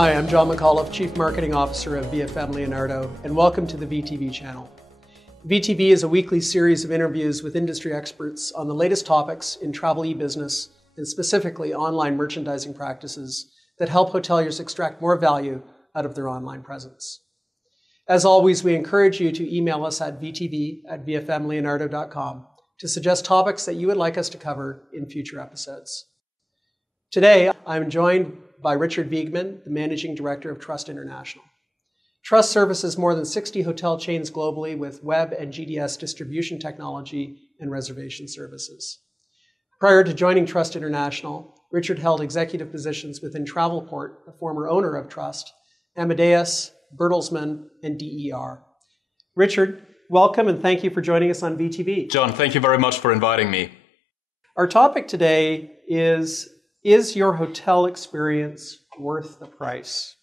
Hi, I'm John McAuliffe, Chief Marketing Officer of VFM Leonardo, and welcome to the VTV channel. VTV is a weekly series of interviews with industry experts on the latest topics in travel e-business and specifically online merchandising practices that help hoteliers extract more value out of their online presence. As always, we encourage you to email us at vtv@vfmleonardo.com to suggest topics that you would like us to cover in future episodes. Today, I'm joined by Richard Wiegmann, the Managing Director of Trust International. Trust services more than 60 hotel chains globally with web and GDS distribution technology and reservation services. Prior to joining Trust International, Richard held executive positions within Travelport, the former owner of Trust, Amadeus, Bertelsmann, and DER. Richard, welcome and thank you for joining us on VTV. John, thank you very much for inviting me. Our topic today is your hotel experience worth the price?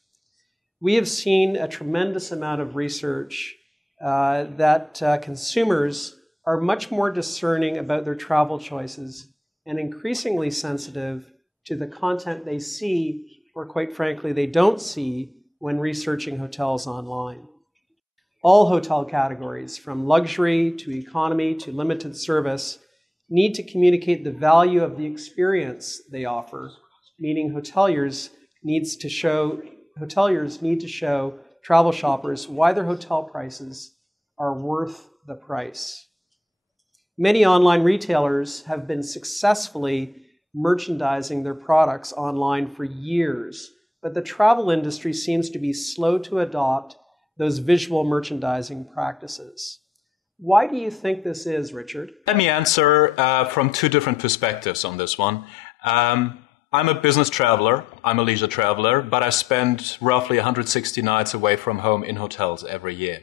We have seen a tremendous amount of research that consumers are much more discerning about their travel choices and increasingly sensitive to the content they see, or quite frankly, they don't see when researching hotels online. All hotel categories, from luxury to economy to limited service, need to communicate the value of the experience they offer, meaning hoteliers need to show travel shoppers why their hotel prices are worth the price. Many online retailers have been successfully merchandising their products online for years, but the travel industry seems to be slow to adopt those visual merchandising practices. Why do you think this is, Richard? Let me answer from two different perspectives on this one. I'm a business traveler, I'm a leisure traveler, but I spend roughly 160 nights away from home in hotels every year.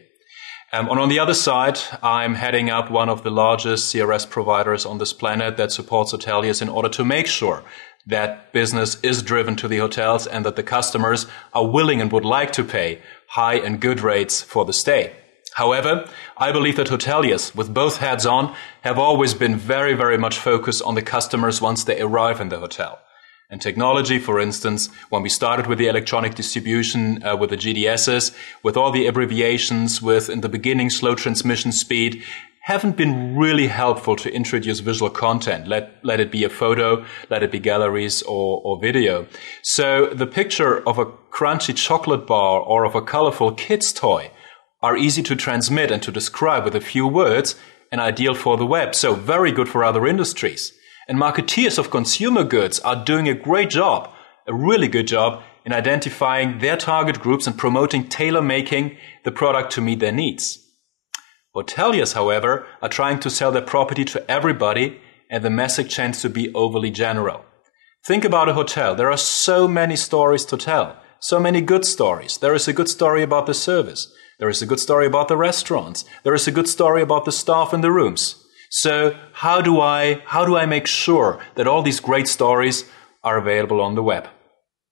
And on the other side, I'm heading up one of the largest CRS providers on this planet that supports hoteliers in order to make sure that business is driven to the hotels and that the customers are willing and would like to pay high and good rates for the stay. However, I believe that hoteliers, with both hats on, have always been very, very much focused on the customers once they arrive in the hotel. And technology, for instance, when we started with the electronic distribution, with the GDSs, with all the abbreviations, with, in the beginning, slow transmission speed, haven't been really helpful to introduce visual content. Let it be a photo, let it be galleries or video. So the picture of a crunchy chocolate bar or of a colorful kid's toy are easy to transmit and to describe with a few words and ideal for the web. So very good for other industries. And marketeers of consumer goods are doing a great job, a really good job, in identifying their target groups and promoting tailor-making the product to meet their needs. Hoteliers, however, are trying to sell their property to everybody, and the message tends to be overly general. Think about a hotel. There are so many stories to tell, so many good stories. There is a good story about the service. There is a good story about the restaurants. There is a good story about the staff in the rooms. So how do I make sure that all these great stories are available on the web?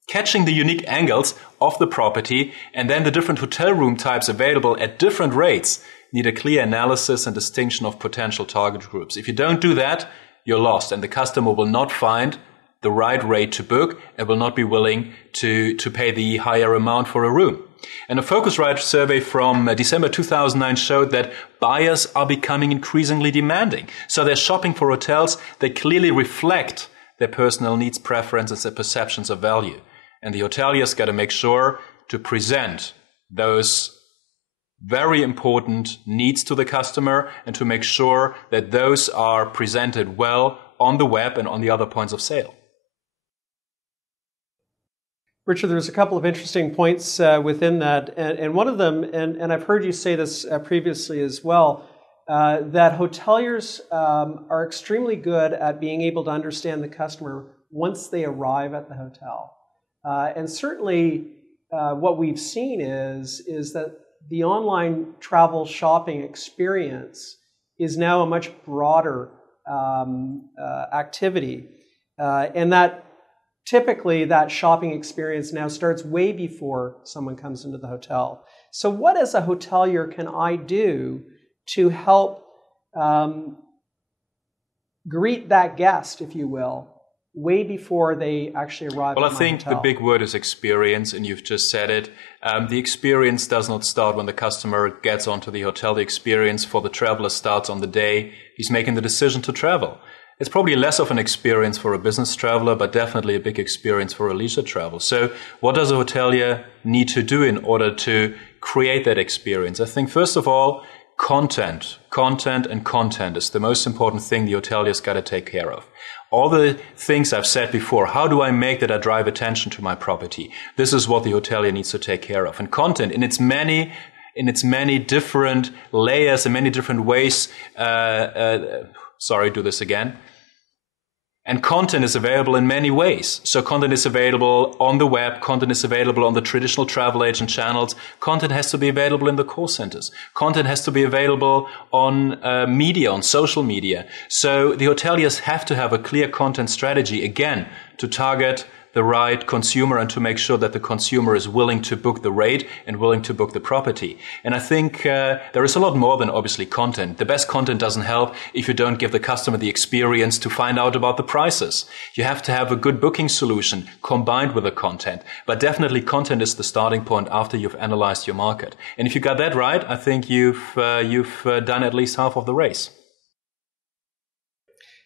Catching the unique angles of the property and then the different hotel room types available at different rates need a clear analysis and distinction of potential target groups. If you don't do that, you're lost and the customer will not find the right rate to book and will not be willing to pay the higher amount for a room. And a Focusrite survey from December 2009 showed that buyers are becoming increasingly demanding. So they're shopping for hotels that clearly reflect their personal needs, preferences, and perceptions of value. And the hoteliers got to make sure to present those very important needs to the customer and to make sure that those are presented well on the web and on the other points of sale. Richard, there's a couple of interesting points within that, and one of them, and I've heard you say this previously as well, that hoteliers are extremely good at being able to understand the customer once they arrive at the hotel. And certainly what we've seen is that the online travel shopping experience is now a much broader activity, and that typically, that shopping experience now starts way before someone comes into the hotel. So what as a hotelier can I do to help greet that guest, if you will, way before they actually arrive Well, at I my think hotel? the big word is experience, and you've just said it. The experience does not start when the customer gets onto the hotel. The experience for the traveler starts on the day he's making the decision to travel. It's probably less of an experience for a business traveler, but definitely a big experience for a leisure travel. So what does a hotelier need to do in order to create that experience? I think, first of all, content is the most important thing the hotelier's got to take care of. All the things I've said before, how do I make that I drive attention to my property? This is what the hotelier needs to take care of. And content in its many different layers and many different ways, do this again. And content is available in many ways. So content is available on the web, content is available on the traditional travel agent channels, content has to be available in the call centers, content has to be available on media, on social media. So the hoteliers have to have a clear content strategy, again, to target the right consumer and to make sure that the consumer is willing to book the rate and willing to book the property. And I think there is a lot more than obviously content. The best content doesn't help if you don't give the customer the experience to find out about the prices. You have to have a good booking solution combined with the content. But definitely content is the starting point after you've analyzed your market. And if you got that right, I think you've done at least half of the race.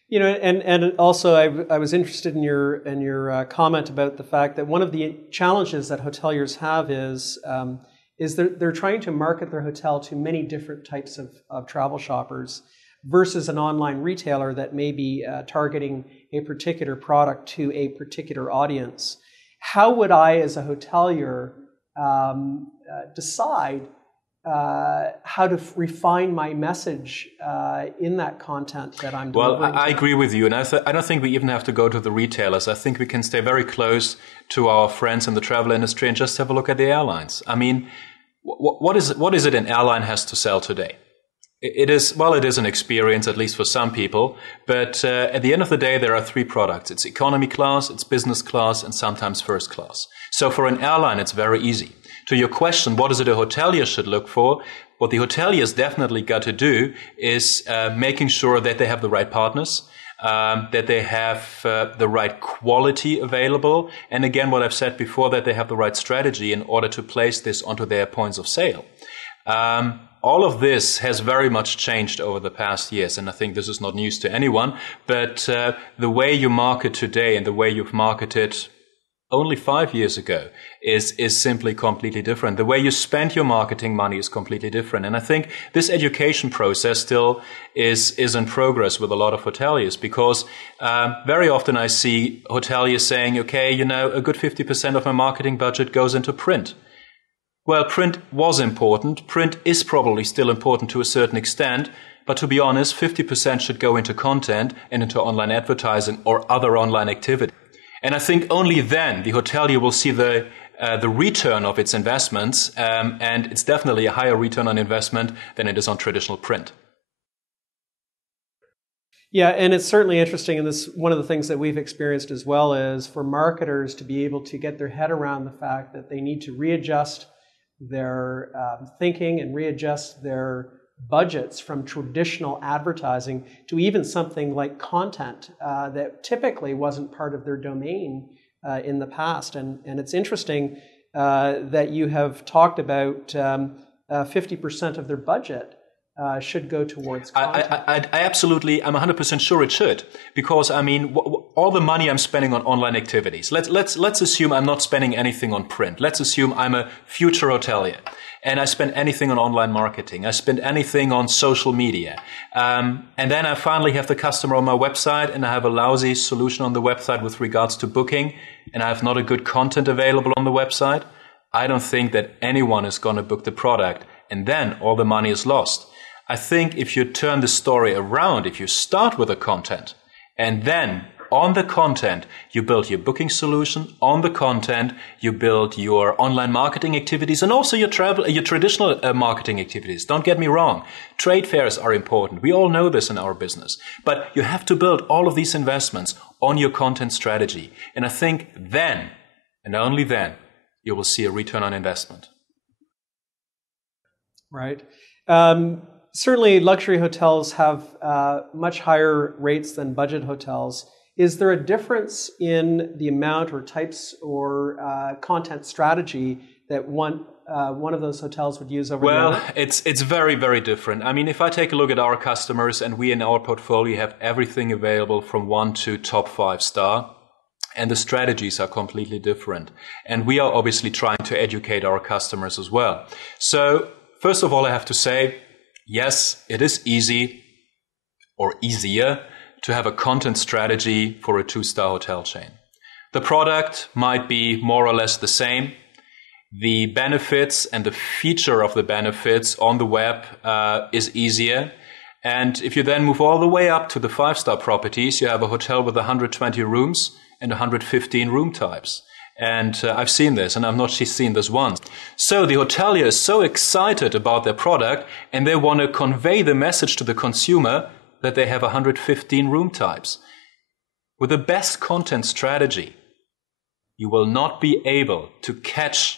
You know, and also I was interested in your comment about the fact that one of the challenges that hoteliers have is they're trying to market their hotel to many different types of travel shoppers versus an online retailer that may be targeting a particular product to a particular audience. How would I, as a hotelier, decide how to refine my message in that content that I'm delivering? Well, I agree with you, and I don't think we even have to go to the retailers. I think we can stay very close to our friends in the travel industry and just have a look at the airlines. I mean, what is it an airline has to sell today? It is an experience, at least for some people, but at the end of the day, there are three products. It's economy class, it's business class, and sometimes first class. So for an airline, it's very easy. To your question, what is it a hotelier should look for? What the hoteliers definitely got to do is making sure that they have the right partners, that they have the right quality available, and again, what I've said before, that they have the right strategy in order to place this onto their points of sale. All of this has very much changed over the past years, and I think this is not news to anyone, but the way you market today and the way you've marketed only 5 years ago is simply completely different. The way you spend your marketing money is completely different. And I think this education process still is in progress with a lot of hoteliers, because very often I see hoteliers saying, okay, you know, a good 50% of my marketing budget goes into print. Well, print was important. Print is probably still important to a certain extent. But to be honest, 50% should go into content and into online advertising or other online activity. And I think only then the hotelier will see the return of its investments, and it's definitely a higher return on investment than it is on traditional print. Yeah, and it's certainly interesting, and this one of the things that we've experienced as well is for marketers to be able to get their head around the fact that they need to readjust their thinking and readjust their budgets from traditional advertising to even something like content that typically wasn't part of their domain in the past. And it's interesting that you have talked about 50% of their budget should go towards content. I'm 100% sure it should, because I mean, all the money I'm spending on online activities, let's assume I'm not spending anything on print. Let's assume I'm a future hotelier and I spend anything on online marketing. I spend anything on social media. And then I finally have the customer on my website and I have a lousy solution on the website with regards to booking, and I have not a good content available on the website. I don't think that anyone is going to book the product, and then all the money is lost. I think if you turn the story around, if you start with the content, and then on the content, you build your booking solution, on the content, you build your online marketing activities and also your traditional marketing activities. Don't get me wrong. Trade fairs are important. We all know this in our business. But you have to build all of these investments on your content strategy. And I think then, and only then, you will see a return on investment. Right. Certainly, luxury hotels have much higher rates than budget hotels. Is there a difference in the amount or types or content strategy that one of those hotels would use over the other? Well, it's very, very different. I mean, if I take a look at our customers, and we in our portfolio have everything available from 1 to top 5 star, and the strategies are completely different. And we are obviously trying to educate our customers as well. So first of all, I have to say, yes, it is easy or easier to have a content strategy for a 2-star hotel chain. The product might be more or less the same. The benefits and the feature of the benefits on the web is easier. And if you then move all the way up to the 5-star properties, you have a hotel with 120 rooms and 115 room types. And I've seen this, and I've not seen this once. So the hotelier is so excited about their product, and they want to convey the message to the consumer that they have 115 room types. With the best content strategy, you will not be able to catch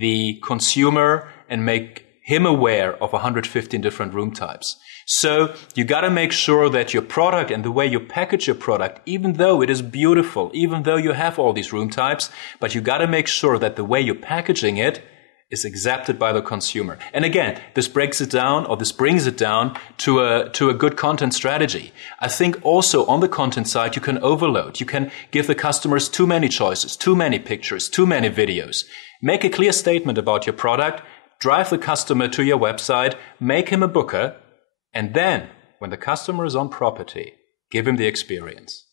the consumer and make him aware of 115 different room types. So you got to make sure that your product and the way you package your product, even though it is beautiful, even though you have all these room types, but you got to make sure that the way you're packaging it is accepted by the consumer. And again, this brings it down to a good content strategy. I think also on the content side, you can overload. You can give the customers too many choices, too many pictures, too many videos. Make a clear statement about your product, drive the customer to your website, make him a booker, and then, when the customer is on property, give him the experience.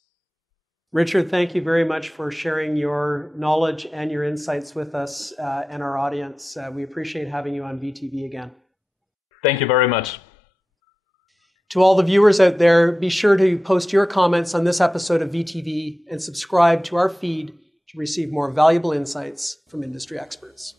Richard, thank you very much for sharing your knowledge and your insights with us and our audience. We appreciate having you on VTV again. Thank you very much. To all the viewers out there, be sure to post your comments on this episode of VTV and subscribe to our feed to receive more valuable insights from industry experts.